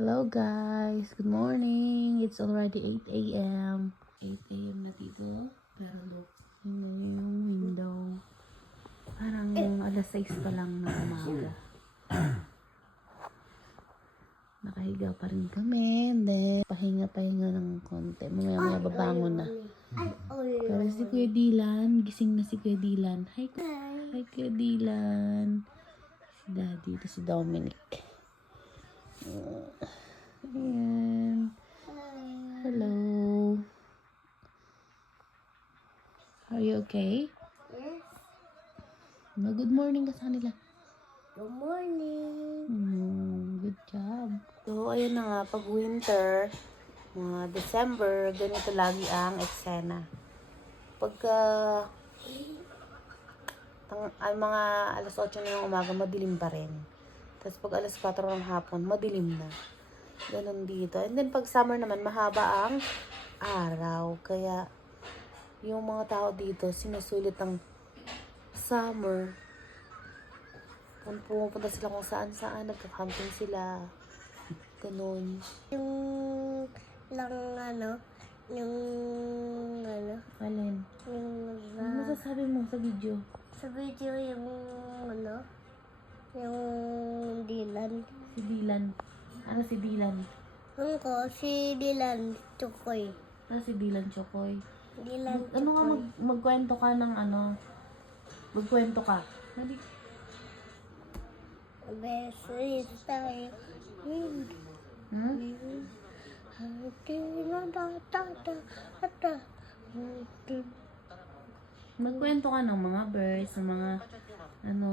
Hello guys, good morning. It's already 8 a.m. 8 a.m. na dito. Pero look, yun yung window. Parang alas 6 pa lang na umaga. Nakahiga pa rin kami. And then, pahinga-pahinga ng konti. Mamaya-maya babangon na. Pero si Kuya Dylan, gising na si Kuya Dylan. Hi, Ku- Hi Kuya Dylan. Si Daddy, ito si Dominic. Ayan. Hello. Are you okay? Yes. No, good morning ka sa kanila. Good morning. Hmm, good job. So, ayun na nga, pag winter, mga December, ganito lagi ang eksena. Pagka, tang, ay mga alas 8 na ng umaga, madilim pa rin. Tapos pag alas 4 ng hapon, madilim na. Ganon dito. And then pag summer naman, mahaba ang araw. Kaya, yung mga tao dito, sinusulit ang summer kung pumupunta sila kung saan saan, nagka-camping sila. Ganun. Yung lang ano, yung ano, Alin? yung Ano sa, masasabi mo sa video? sa video yung ano, yung Dylan. Si Dylan. Ano si Dylan? Yung ko, si Dylan Chukoy. Ano si Dylan Chokoy? Dylan Ano nga mag, magkwento ka ng ano? Magkwento ka. Best friends tayo. Hmm. Hmm? Magkwento ka ng mga birds, ng mga ano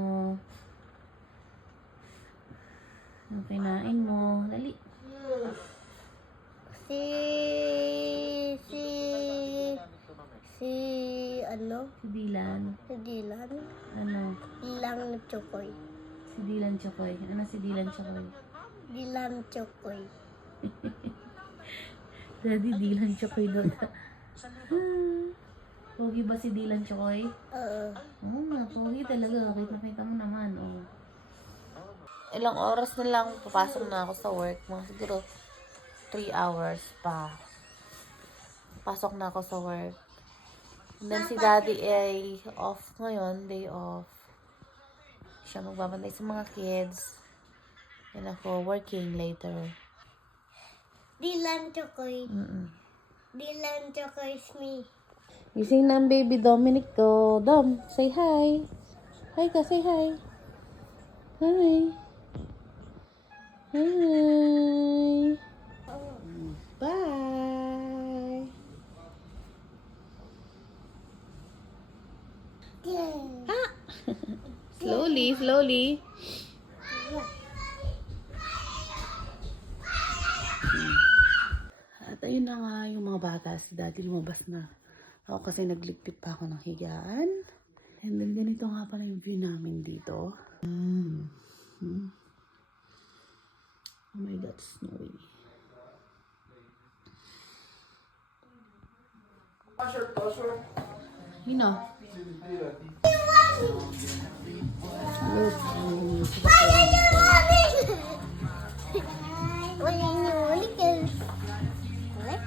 yung kinain mo. Dali. Si si si ano? Si Dylan. Si Dylan. Ano? Dylan Chukoy. Si Dylan Chokoy. Ano si Dylan Chokoy? Dylan Chukoy. Daddy, Dylan Chokoy doon. Pogi ba si Dylan Chokoy? Oo. Oo nga, pogi talaga. Kahit nakita mo naman, oh. Ilang oras na lang, papasok na ako sa work. Mga siguro, 3 hours pa. Pasok na ako sa work. And then si daddy ay off ngayon, day off. Siya magbabantay sa mga kids. And ako, working later. Dylan Chukoy. Mm-mm. Dylan Chukoy is me. Gising na ang baby Dominic ko. Dom, say hi. Hi ka, say hi. Hi. Hi. Bye. Ah! slowly, slowly. At ayun na nga yung mga bata. Si daddy lumabas na. Ako kasi nagligpit pa ako ng higaan. And then ganito nga pala yung view namin dito. Mm. Hmm. Oh my God, snowy. Yun. What?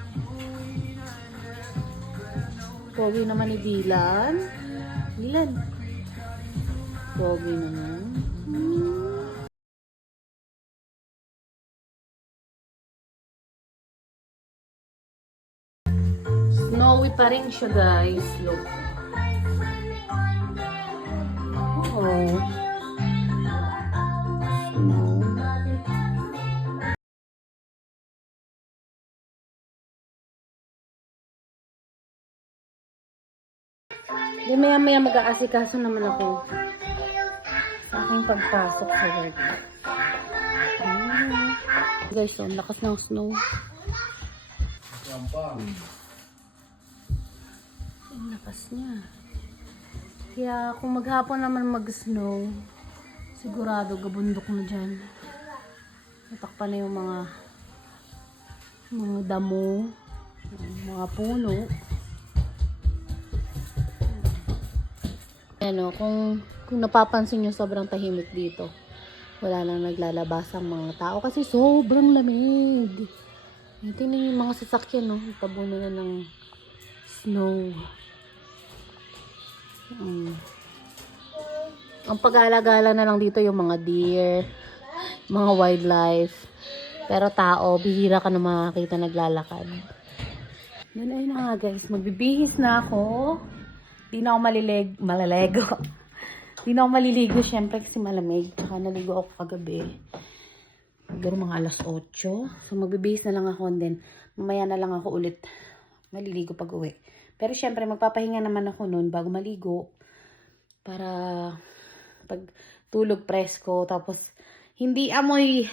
Pogi naman ni Dylan. Dylan. Pogi naman. Pa rin siya guys. Look. Oh. Di maya maya mag-aasikaso naman ako sa aking pagpasok sa work. Ayan. Guys, so, ang lakas ng snow. Ang lakas niya. Kaya kung maghapon naman mag-snow, sigurado gabundok na dyan. Natakpan na yung mga mga damo, mga puno. Ano, kung kung napapansin nyo sobrang tahimik dito. Wala lang naglalabas ang mga tao kasi sobrang lamig. Tingnan yung mga sasakyan, no? Tabunan na ng snow. Mm. Ang pag-alagala na lang dito yung mga deer, mga wildlife. Pero tao, bihira ka na makakita naglalakad. Yan ay na nga guys, magbibihis na ako. Di na ako malileg, malalego. Di na ako maliligo syempre kasi malamig. Tsaka naligo ako kagabi. Siguro mga alas 8. So magbibihis na lang ako and then mamaya na lang ako ulit maliligo pag uwi. Pero syempre magpapahinga naman ako noon bago maligo para pag tulog presko tapos hindi amoy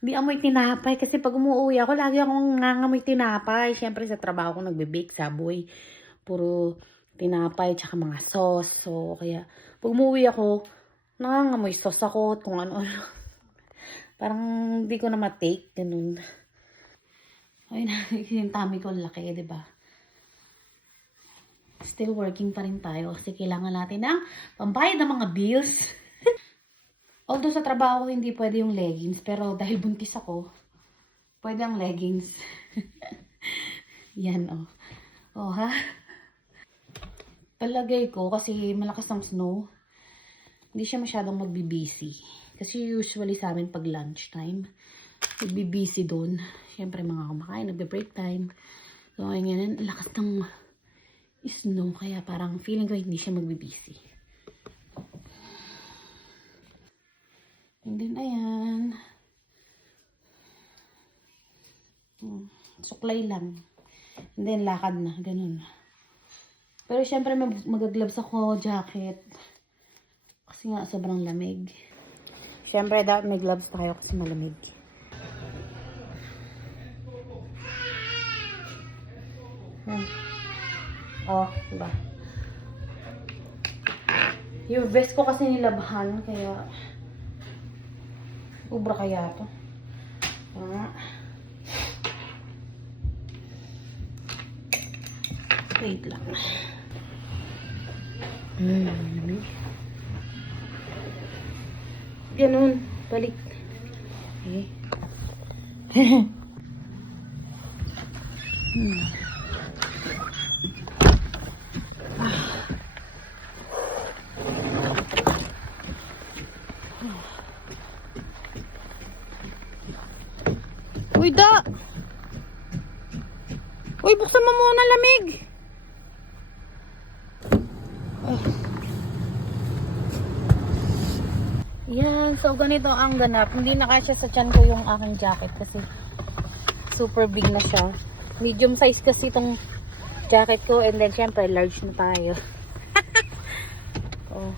hindi amoy tinapay kasi pag umuwi ako lagi akong nangangamoy tinapay. Syempre sa trabaho ko nagbe-bake saboy. Puro tinapay tsaka mga sauce. So kaya pag umuwi ako nangangamoy sauce ako kung ano-ano. Parang hindi ko na matake ganun. Ayun, yung tummy ko laki, 'di ba? Still working pa rin tayo kasi kailangan natin ng pambayad ng mga bills. Although sa trabaho hindi pwede yung leggings, pero dahil buntis ako, pwede ang leggings. Yan, oh. Oh, ha? Palagay ko, kasi malakas ang snow, hindi siya masyadong magbibisi. Kasi usually sa amin pag lunchtime, magbibisi doon. Siyempre mga kumakain, nagbe-break time. So, ngayon, lakas ng snow, kaya parang feeling ko hindi siya magbibisi. And then, ayan. Hmm, Suklay lang. And then, lakad na. Ganun. Pero, syempre, mag magagloves ako, jacket. Kasi nga, sobrang lamig. Syempre, dapat may gloves tayo kasi malamig. Hmm. Oh, diba? Yung vest ko kasi nilabhan, kaya Ubra kaya to? Ah. Wait lang. Lamig. Ganun. Balik. Okay. hmm. Uy, da! Uy, buksan mo muna lamig! Ay. Yan, so ganito ang ganap. Hindi na kasya sa tiyan ko yung aking jacket kasi super big na siya. Medium size kasi itong jacket ko and then syempre large na tayo. oh.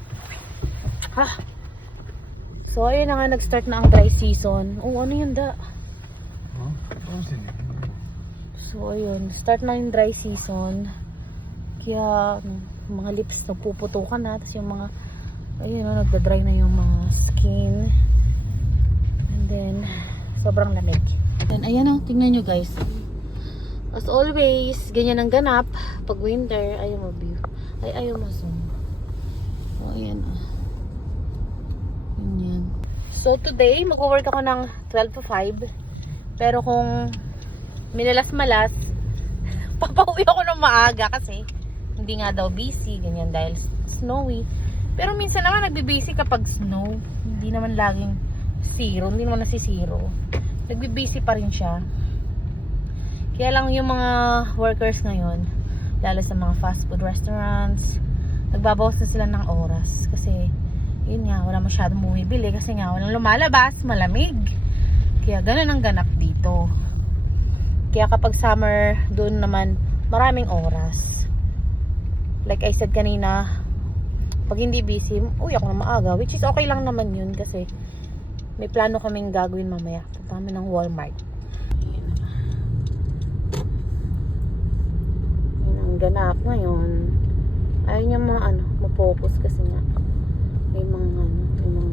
Ha? So ayun na nga nag-start na ang dry season. Oh, ano yun da? So, ayun. Start na yung dry season. Kaya, ano, mga lips nagpuputukan na. Tapos yung mga, ayun, no, nagda-dry na yung mga skin. And then, sobrang lamig. Then, ayan o, tingnan nyo guys. As always, ganyan ang ganap. Pag winter, ayaw mo view. Ay, ayaw mo zoom. O, ayan o. Ganyan. So, today, mag-work ako ng 12 to 5. Pero kung minalas-malas, papauwi ako ng maaga kasi hindi nga daw busy, ganyan dahil snowy. Pero minsan naman nagbe-busy kapag snow. Hindi naman laging zero, hindi naman nasi zero. Nagbe-busy pa rin siya. Kaya lang yung mga workers ngayon, lalo sa mga fast food restaurants, nagbabawas na sila ng oras kasi yun nga, wala masyadong bumibili kasi nga walang lumalabas, malamig. Kaya ganun ang ganap dito. Kaya kapag summer, doon naman maraming oras. Like I said kanina, pag hindi busy, uwi ako na maaga. Which is okay lang naman yun kasi may plano kaming gagawin mamaya. Punta kami ng Walmart. Yun ang ganap ngayon. Ayaw niya mga ano, ma-focus kasi nga may mga ano, may mga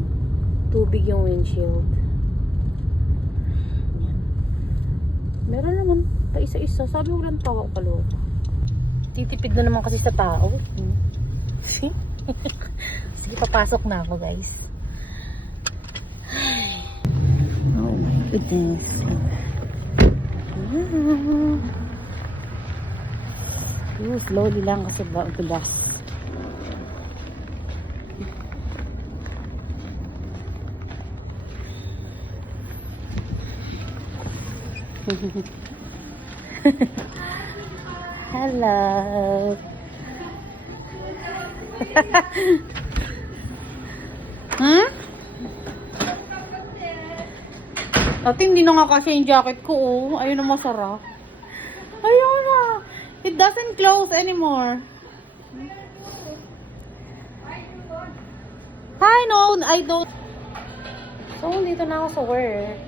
tubig yung windshield. Yan. Meron naman pa isa-isa. Sabi ko lang tao kaloko. Titipid na naman kasi sa tao. Hmm. Sige, papasok na ako guys. Goodness. Ooh, slowly lang kasi ba dulas. Hello. hmm? Ate, hindi na nga kasi yung jacket ko, oh. Ayun na masarap. Ayun na. It doesn't close anymore. Hi, no, I don't. So, dito na ako sa work.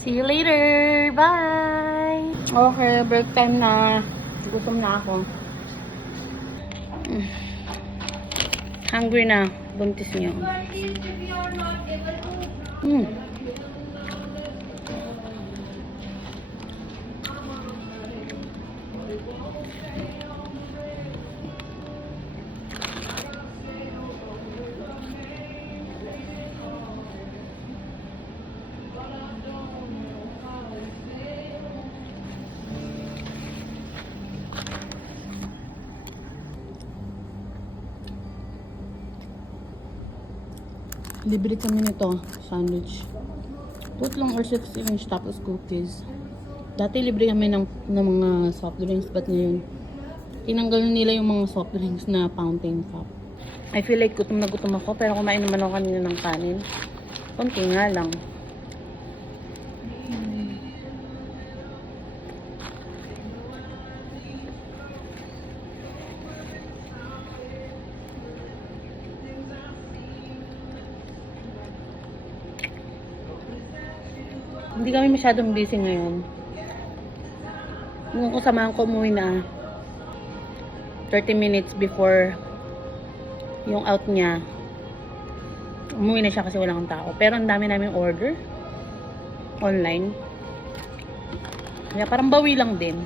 See you later. Bye. Okay, break time na. Gutom na ako. Hungry na. Buntis niyo. Mm. Libre kami nito, sandwich. Putlong or 6 inch tapos cookies. Dati libre kami ng, ng mga soft drinks, but ngayon, tinanggal nila yung mga soft drinks na fountain cup. I feel like gutom na gutom ako, pero kumain naman ako kanina ng kanin. Konti nga lang. Hindi kami masyadong busy ngayon. Nung kasamahan ko umuwi na 30 minutes before yung out niya. Umuwi na siya kasi wala kang tao. Pero ang dami namin order online. Kaya parang bawi lang din.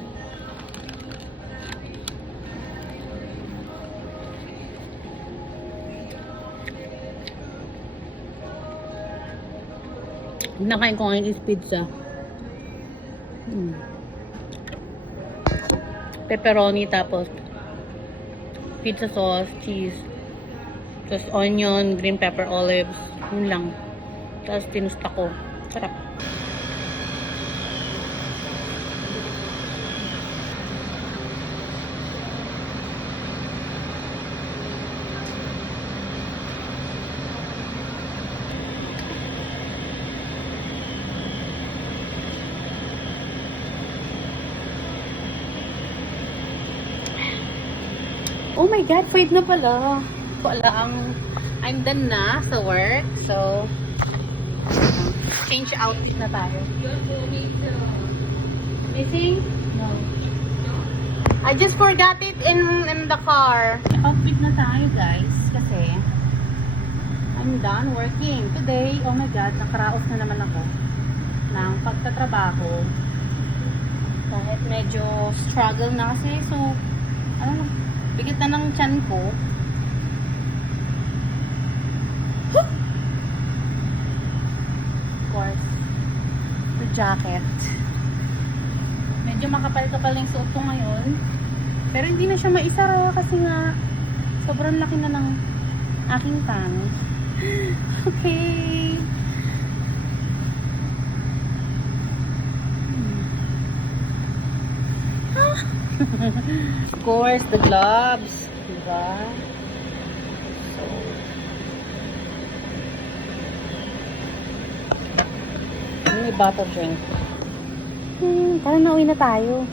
Nakain ko ngayon is pizza. Hmm. Pepperoni tapos pizza sauce, cheese, tapos onion, green pepper, olives, yun lang. Tapos tinusta ko. Sarap. Oh my God, 5 na pala. Wala ang... I'm done na sa work. So, change outfit na tayo. Missing? No. I just forgot it in in the car. Outfit na tayo, guys. Kasi, I'm done working. Today, oh my God, nakaraos na naman ako ng pagtatrabaho. Kahit medyo struggle na kasi. So, ano bigat na ng tiyan ko. Huh! Of course, the jacket. Medyo makapal-kapal yung suot ko ngayon. Pero hindi na siya maisara kasi nga sobrang laki na ng aking tang. Okay. Of course, the gloves. Diba? So, may bottle drink. Hmm, parang nauwi na tayo.